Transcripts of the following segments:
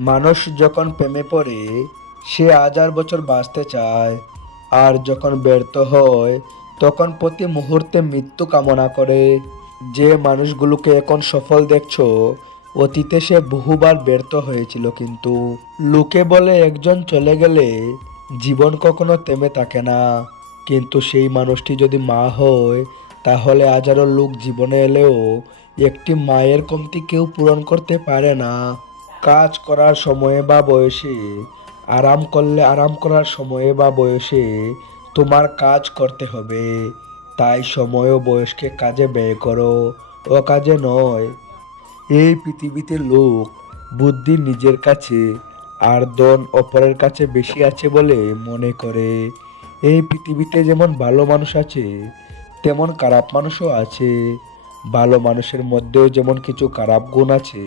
মানুষ যখন প্রেমে পড়ে, সে হাজার বছর বাঁচতে চায়। আর যখন ব্যর্থ হয়, তখন প্রতি মুহূর্তে মৃত্যু কামনা করে। যে মানুষগুলোকে এখন সফল দেখছ, অতীতে সে বহুবার ব্যর্থ হয়েছিল কিন্তু। লোকে বলে, একজন চলে গেলে জীবন কখনো থেমে থাকে না। কিন্তু সেই মানুষটি যদি মা হয়, তাহলে হাজারো লোক জীবনে এলেও একটি মায়ের কমতি কেউ পূরণ করতে পারে না। কাজ করার সময়ে বা বয়সে, আরাম করলে আরাম করার সময়ে বা বয়সে তোমার কাজ করতে হবে। তাই সময় ও বয়সকে কাজে ব্যয় করো ও কাজে নয়। এই পৃথিবীতে লোক বুদ্ধি নিজের কাছে, আর দন অপরের কাছে বেশি আছে বলে মনে করে। এই পৃথিবীতে যেমন ভালো মানুষ আছে, তেমন খারাপ মানুষও আছে। ভালো মানুষের মধ্যেও যেমন কিছু খারাপ গুণ আছে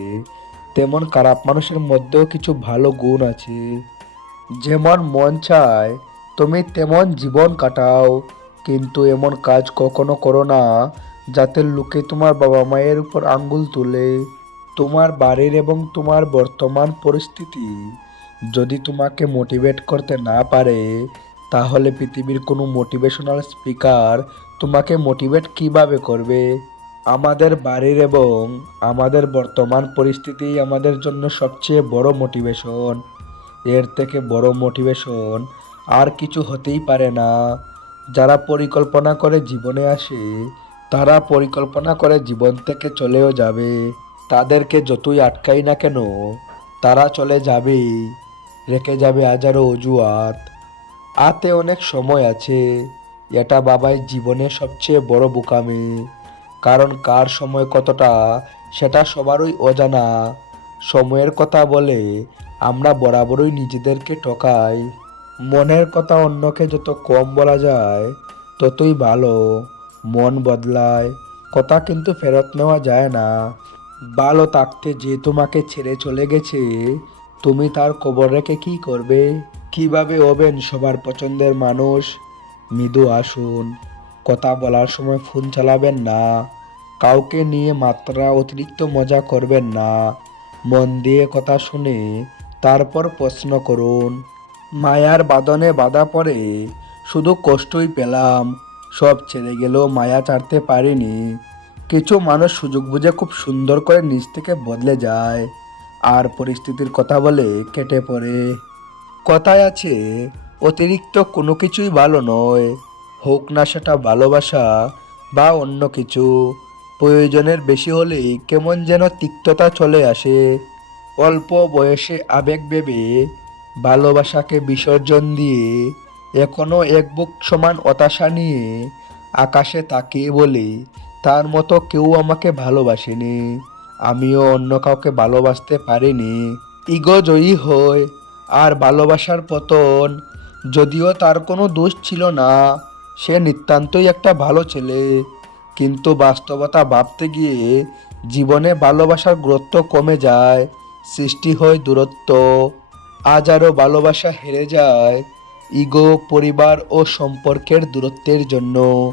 তেমন খারাপ মানুষের মধ্যেও কিছু ভালো গুণ আছে। যেমন মন চায়, তুমি তেমন জীবন কাটাও। কিন্তু এমন কাজ কখনো করো না, যাতে লোকে তোমার বাবা মায়ের উপর আঙ্গুল তুলে। তোমার বাড়ির এবং তোমার বর্তমান পরিস্থিতি। যদি তোমাকে মোটিভেট করতে না পারে, তাহলে পৃথিবীর কোনো মোটিভেশনাল স্পিকার তোমাকে মোটিভেট কীভাবে করবে? আমাদের বাড়ির এবং আমাদের বর্তমান পরিস্থিতি আমাদের জন্য সবচেয়ে বড় মোটিভেশন এর থেকে বড় মোটিভেশন আর কিছু হতেই পারে না। যারা পরিকল্পনা করে জীবনে আসে, তারা পরিকল্পনা করে জীবন থেকে চলেও যাবে। তাদেরকে যতই আটকাই না কেন, তারা চলে যাবেই রেখে যাবে হাজারো অজুহাত। আতে অনেক সময় আছে। এটা বাবাই জীবনে সবচেয়ে বড় বোকামি। কারণ কার সময় কতটা, সেটা সবারই অজানা। সময়ের কথা বলে আমরা বরাবরই নিজেদেরকে ঠকাই। মনের কথা অন্যকে যত কম বলা যায়, ততই ভালো। মন বদলায়, কথা কিন্তু ফেরত নেওয়া যায় না। ভালো থাকতে যে তোমাকে ছেড়ে চলে গেছে, তুমি তার কবর রেখে কী করবে? কীভাবে হবেন সবার পছন্দের মানুষ? মৃদু আসুন। কথা বলার সময় ফোন চালাবেন না। কাউকে নিয়ে মাত্রা অতিরিক্ত মজা করবেন না। মন দিয়ে কথা শুনে তারপর প্রশ্ন করুন, মায়ার বাদনে বাধা পড়ে, শুধু কষ্টই পেলাম। সব ছেড়ে গেলেও মায়া ছাড়তে পারিনি। কিছু মানুষ সুযোগ বুঝে খুব সুন্দর করে নিজ থেকে বদলে যায়। আর পরিস্থিতির কথা বলে কেটে পড়ে। কথায় আছে, অতিরিক্ত কোনো কিছুই ভালো নয়। হোক না সেটা ভালোবাসা বা অন্য কিছু। প্রয়োজনের বেশি হলেই কেমন যেন তিক্ততা চলে আসে। অল্প বয়সে আবেগ ভেবে ভালোবাসাকে বিসর্জন দিয়ে এখনও এক বুক সমান হতাশা নিয়ে আকাশে তাকিয়ে বলি, তার মতো কেউ আমাকে ভালোবাসেনি। আমিও অন্য কাউকে ভালোবাসতে পারিনি। ইগো জয়ী হয় আর ভালোবাসার পতন যদিও তার কোনো দোষ ছিল না সে নিতান্তই একটা ভালো ছেলে। কিন্তু বাস্তবতা ভাবতে গিয়ে জীবনে ভালোবাসার গুরুত্ব কমে যায়, সৃষ্টি হয় দূরত্ব। আজ আরও ভালোবাসা হেরে যায়, ইগো, পরিবার ও সম্পর্কের দূরত্বের জন্য।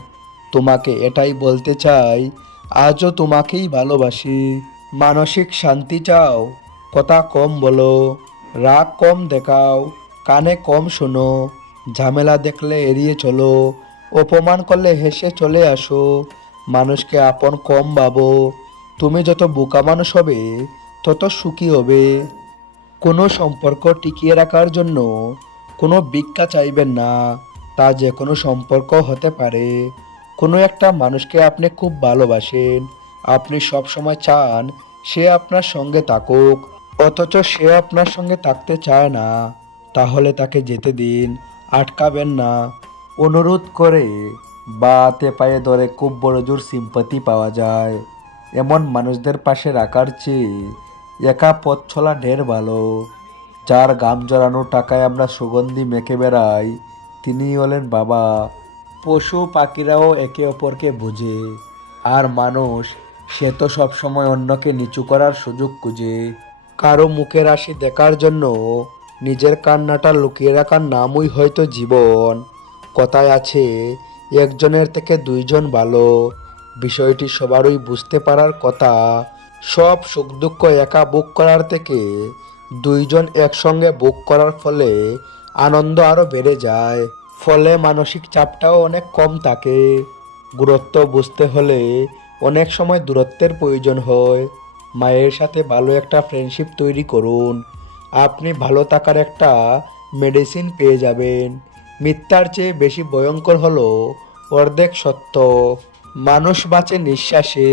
তোমাকে এটাই বলতে চাই, আজও তোমাকেই ভালোবাসি। মানসিক শান্তি চাও, কথা কম বলো, রাগ কম দেখাও, কানে কম শোনো, ঝামেলা দেখলে এড়িয়ে চলো অপমান করলে হেসে চলে আসো। মানুষকে আপন কম ভাবো। তুমি যত বোকা মানুষ হবে, তত সুখী হবে। কোনো সম্পর্ক টিকিয়ে রাখার জন্য কোনো ভিক্ষা চাইবেন না। তা যে কোনো সম্পর্ক হতে পারে। কোনো একটা মানুষকে আপনি খুব ভালোবাসেন। আপনি সব সময় চান সে আপনার সঙ্গে থাকুক। অথচ সে আপনার সঙ্গে থাকতে চায় না। তাহলে তাকে যেতে দিন, আটকাবেন না। অনুরোধ করে বা হাতে পায়ে ধরে খুব বড় জোর সিম্পাতি পাওয়া যায়। এমন মানুষদের পাশে রাখার চেয়ে একা পথ ছলা ঢের ভালো। যার গাম জড়ানো টাকায় আমরা সুগন্ধি মেখে বেড়াই, তিনিই হলেন বাবা। পশু পাখিরাও একে অপরকে বুঝে। আর মানুষ, সে তো সবসময় অন্যকে নিচু করার সুযোগ খুঁজে। কারও মুখের হাসি দেখার জন্য নিজের কান্নাটা লুকিয়ে রাখার নামই হয়তো জীবন। কথায় আছে, একজনের থেকে দুইজন ভালো। বিষয়টি সবারই বুঝতে পারার কথা। সব সুখ দুঃখ একা বুক করার থেকে দুইজন একসঙ্গে বুক করার ফলে আনন্দ আরও বেড়ে যায়। ফলে মানসিক চাপটাও অনেক কম থাকে। গুরুত্ব বুঝতে হলে অনেক সময় দূরত্বের প্রয়োজন হয়। মায়ের সাথে ভালো একটা ফ্রেন্ডশিপ তৈরি করুন। আপনি ভালো থাকার একটা মেডিসিন পেয়ে যাবেন। মিথ্যার চেয়ে বেশি ভয়ঙ্কর হলো অর্ধেক সত্য। মানুষ বাঁচে নিঃশ্বাসে,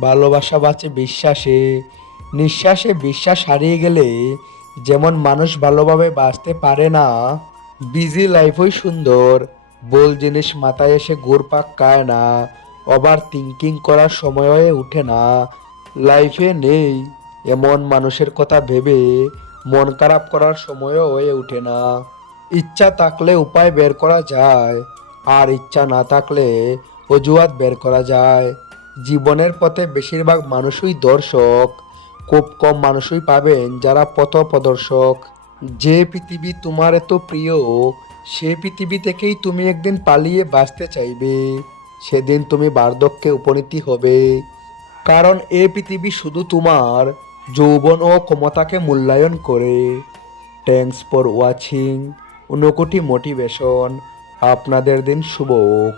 ভালোবাসা বাঁচে বিশ্বাসে। নিঃশ্বাসে বিশ্বাস হারিয়ে গেলে যেমন মানুষ ভালোভাবে বাঁচতে পারে না, বিজি লাইফই সুন্দর। বল জিনিস মাথায় এসে ঘুরপাক খায় না, ওভার থিঙ্কিং করার সময় হয়ে ওঠে না। লাইফে নেই এমন মানুষের কথা ভেবে মন খারাপ করার সময়ও হয়ে ওঠে না। ইচ্ছা থাকলে উপায় বের করা যায়, আর ইচ্ছা না থাকলে অজুহাত বের করা যায়। জীবনের পথে বেশিরভাগ মানুষই দর্শক, খুব কম মানুষই পাবেন যারা পথ প্রদর্শক যে পৃথিবী তোমার এত প্রিয়, সে পৃথিবী থেকেই তুমি একদিন পালিয়ে বাঁচতে চাইবে। সেদিন তুমি বার্ধক্যে উপনীতি হবে। কারণ এ পৃথিবী শুধু তোমার যৌবন ও ক্ষমতাকে মূল্যায়ন করে। Thanks for watching Unakoti motivation আপনাদের দিন শুভ হোক।